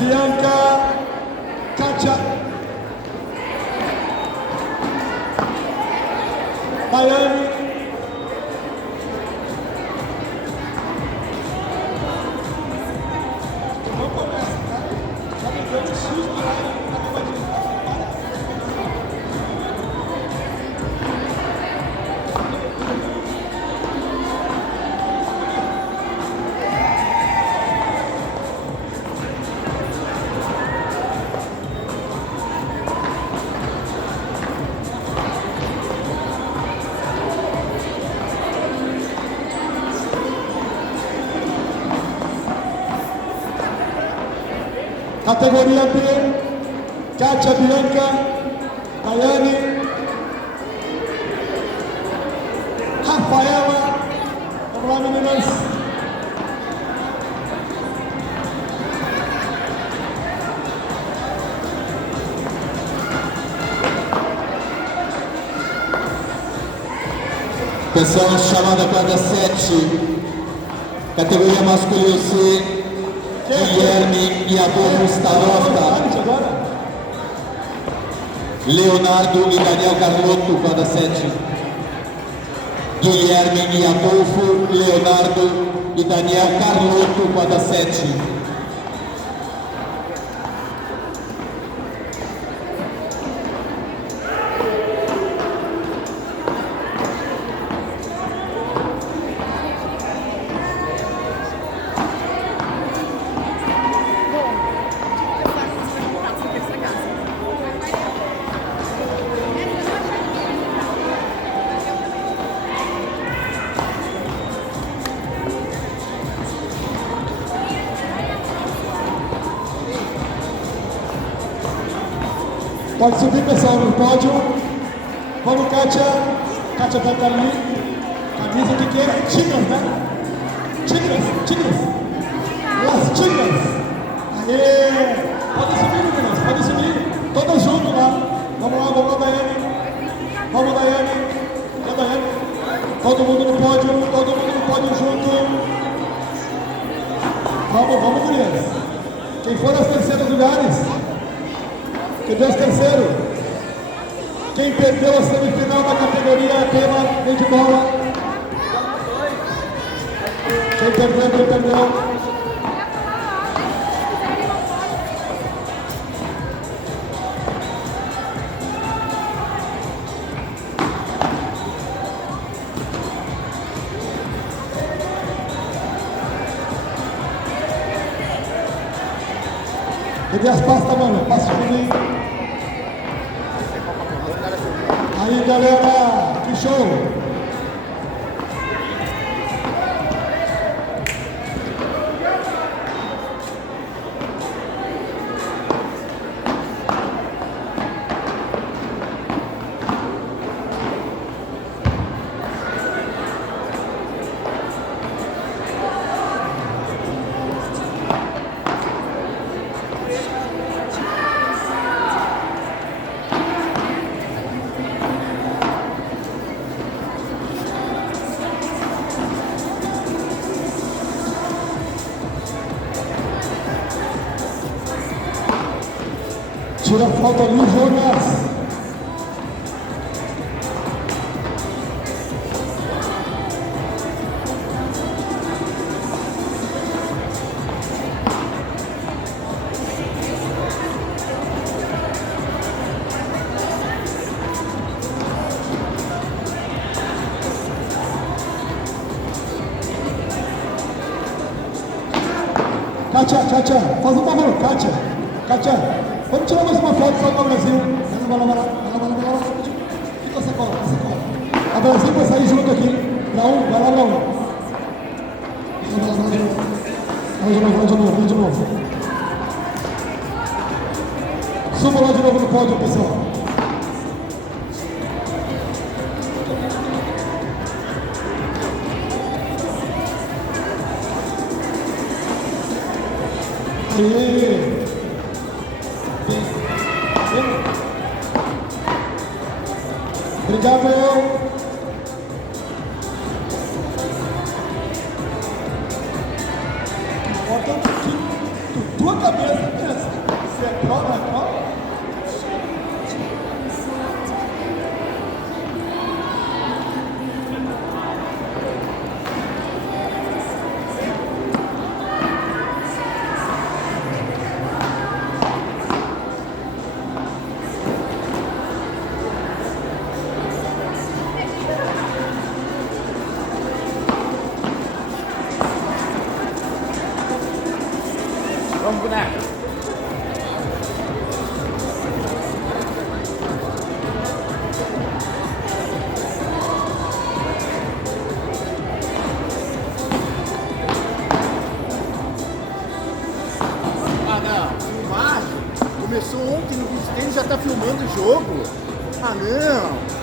Bianca, Kátia, Daiane, não começa, tá? Já me deu um susto lá na cavadinha. Categoria B, Kátia, Bianca, Daiane, Rafaela. Vamos lá, meninas. Pessoal, chamada quadra 7, categoria masculino C, Guilherme e Adolfo Starosta, Leonardo e Daniel Carlotto, quadra 7. Guilherme e Adolfo, Leonardo e Daniel Carlotto, quadra 7. Pode subir, pessoal, no pódio. Vamos, Kátia. Kátia vai para ali. Camisa de que é? Tigres, né? Tigres. Las Tigres. Aê! Pode subir, meninas, pode subir. Todas juntas lá. Vamos lá, Daiane. Vamos, Daiane. E a Daiane? Todo mundo no pódio junto. Vamos, meninas. Quem for aos terceiros lugares, que Deus terceiro. Quem perdeu a semifinal da categoria pela vem de bola. Quem perdeu. Peguei as pastas, mano. Passa comigo. Aí, galera, que show! Tira a falta ali, Jonas. Kátia, faz um favor, Kátia. Vamos tirar mais uma foto só para o Brasil. Vai lá. Fica a sacola. A Brasil vai sair junto aqui. Vai lá. Vai de novo. Suba lá de novo no pódio, pessoal. Aê! Obrigado. Bota aqui tua cabeça. Você é pró, não é pró? Vamos, boneco. Ah, não. Filmagem? Começou ontem no vídeo dele, já tá filmando o jogo? Ah, não.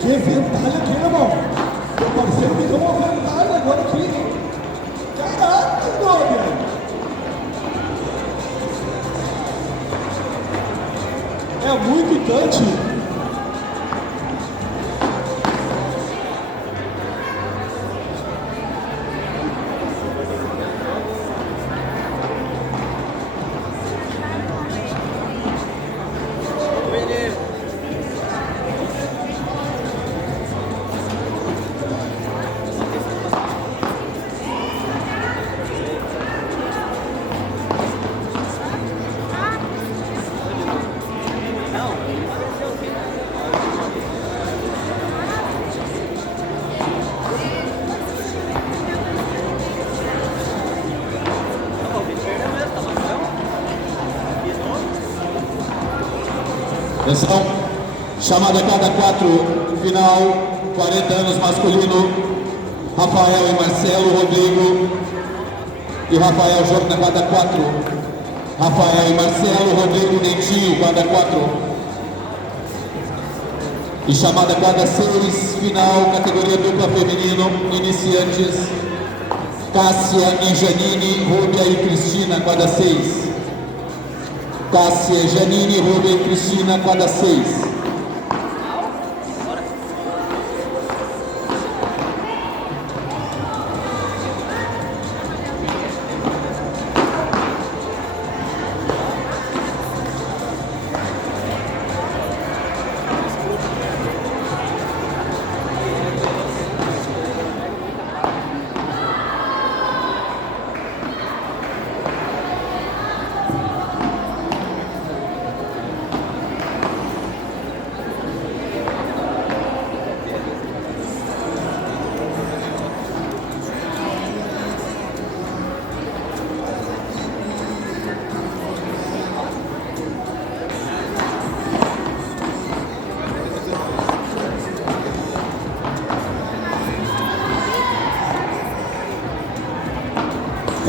Que ventalha aqui, irmão. Meu parceiro me deu uma ventalha agora aqui. Caraca, brother. É muito irritante. Atenção, chamada cada 4, final, 40 anos masculino, Rafael e Marcelo, Rodrigo e Rafael jogo na cada 4, Rafael e Marcelo, Rodrigo Dentinho, cada 4. E chamada cada 6, final, categoria dupla feminino, iniciantes, Cássia e Janine, Rúbia e Cristina, quadra 6. Cássia, Janine, Rúbia e Cristina, quadra 6.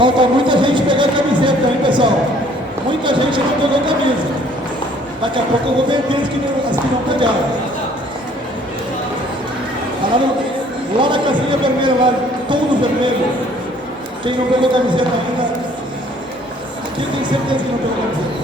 Falta muita gente pegar a camiseta, hein, pessoal? Muita gente não pegou a camisa. Daqui a pouco eu vou vender as que não pegaram. Lá na casinha vermelha, lá, todo vermelho. Quem não pegou a camiseta ainda, aqui tem certeza que não pegou a camiseta.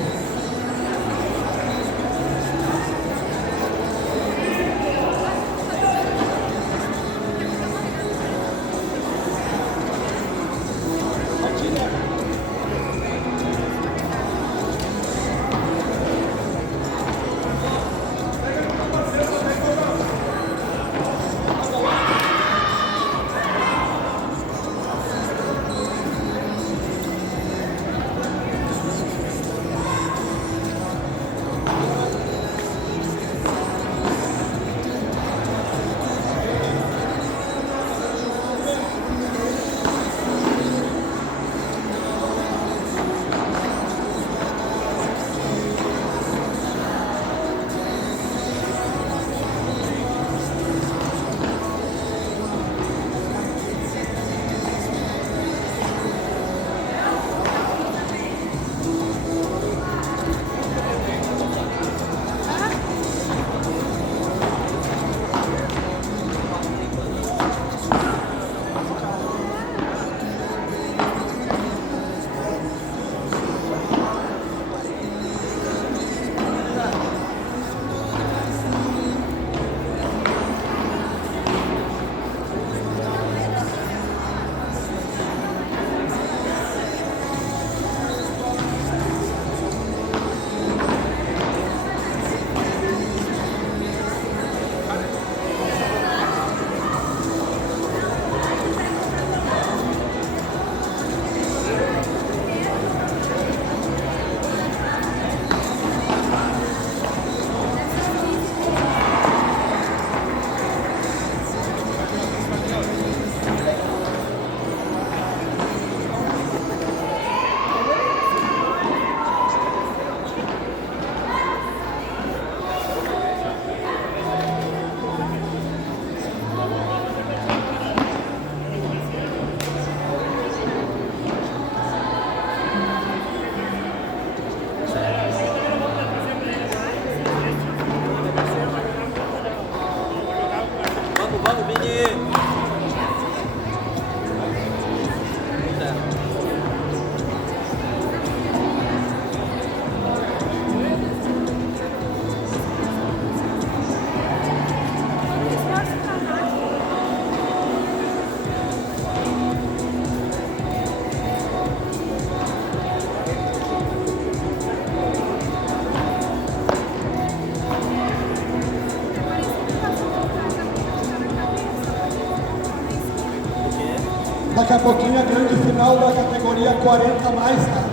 Daqui a pouquinho a grande final da categoria 40 mais, tá?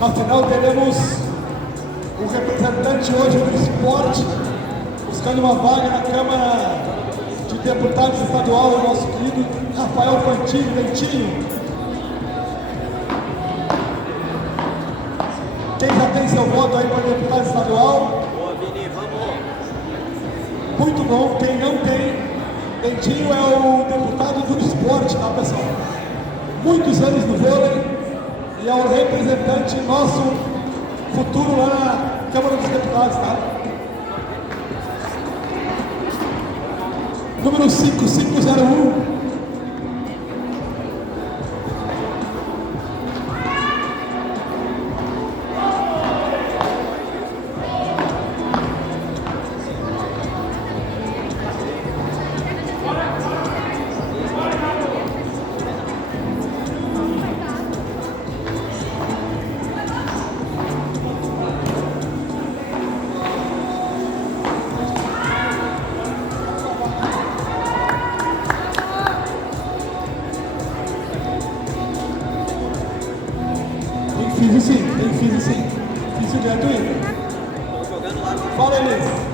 Na final teremos o representante hoje do esporte, buscando uma vaga na Câmara de Deputados Estadual, o nosso querido Rafael Fantini, Dentinho. Quem já tem seu voto aí para deputado estadual? Boa, Vini, vamos. Muito bom. Quem não tem, Dentinho é o deputado do esporte, tá, pessoal? Muitos anos no vôlei e é o representante nosso futuro lá na Câmara dos Deputados, tá? Número 5501. Tem físico sim. Físico gratuito. Fala, Elis.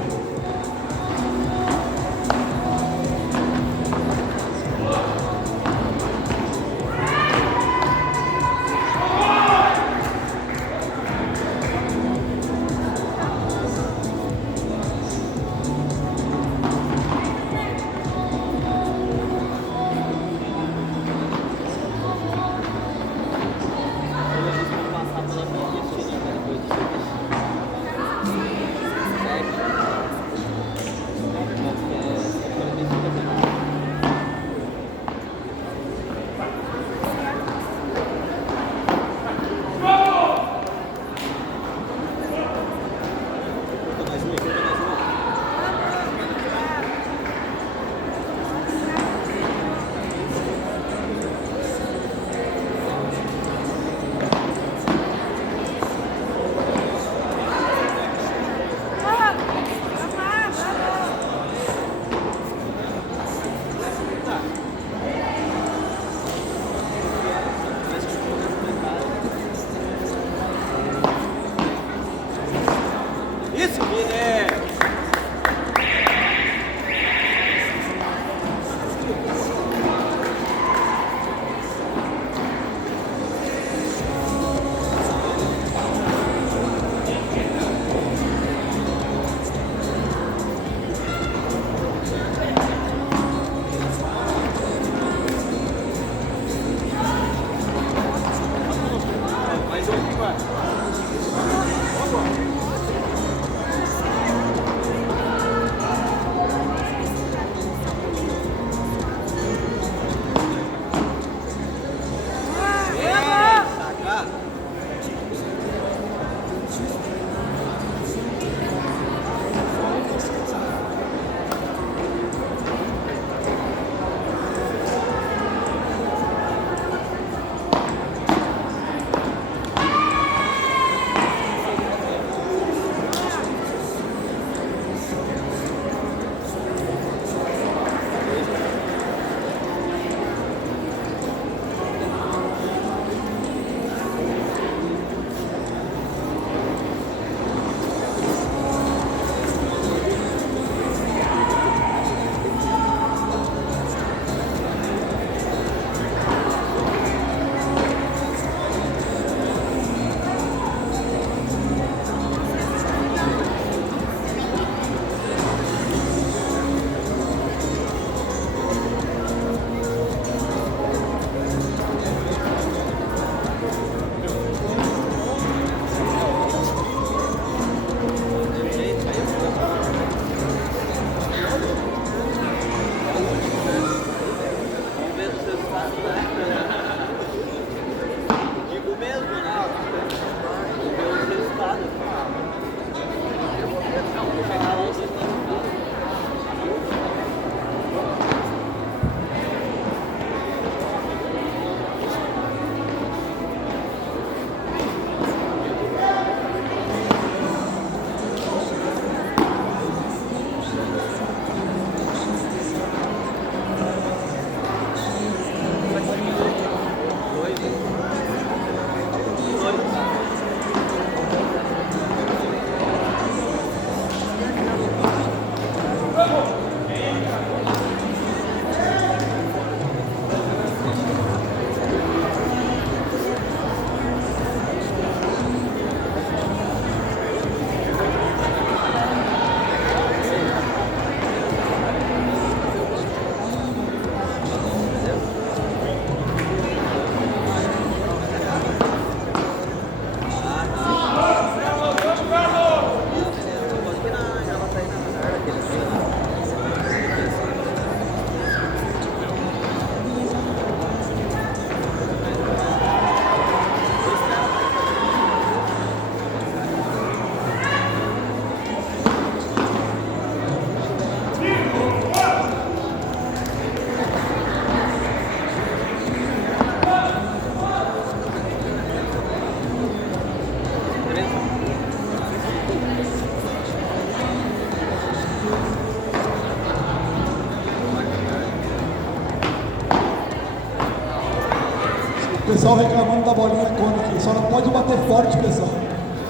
Pessoal reclamando da bolinha Cone aqui. Só não pode bater forte, pessoal.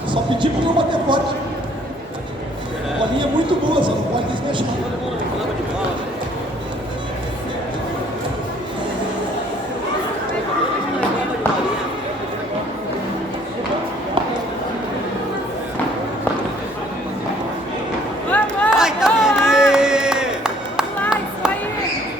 Só pedir para não bater forte. A bolinha é muito boa, só não pode desmexer. Vai, Tamini! Vai, isso aí!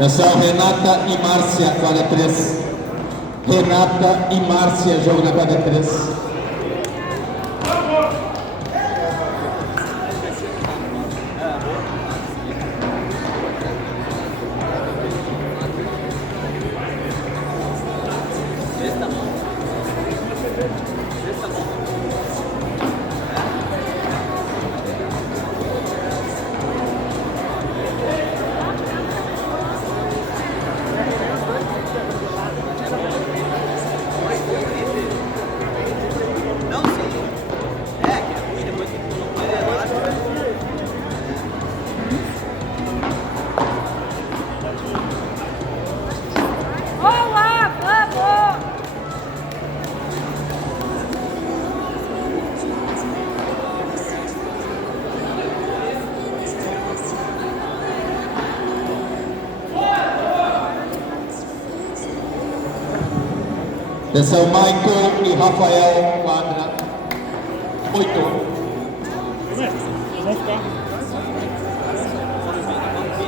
Pessoal, Renata e Márcia, quadra 3. Renata e Márcia, jogo na quadra 3. Atenção, Michael e Rafael, quadra 8. Nós vamos ficar.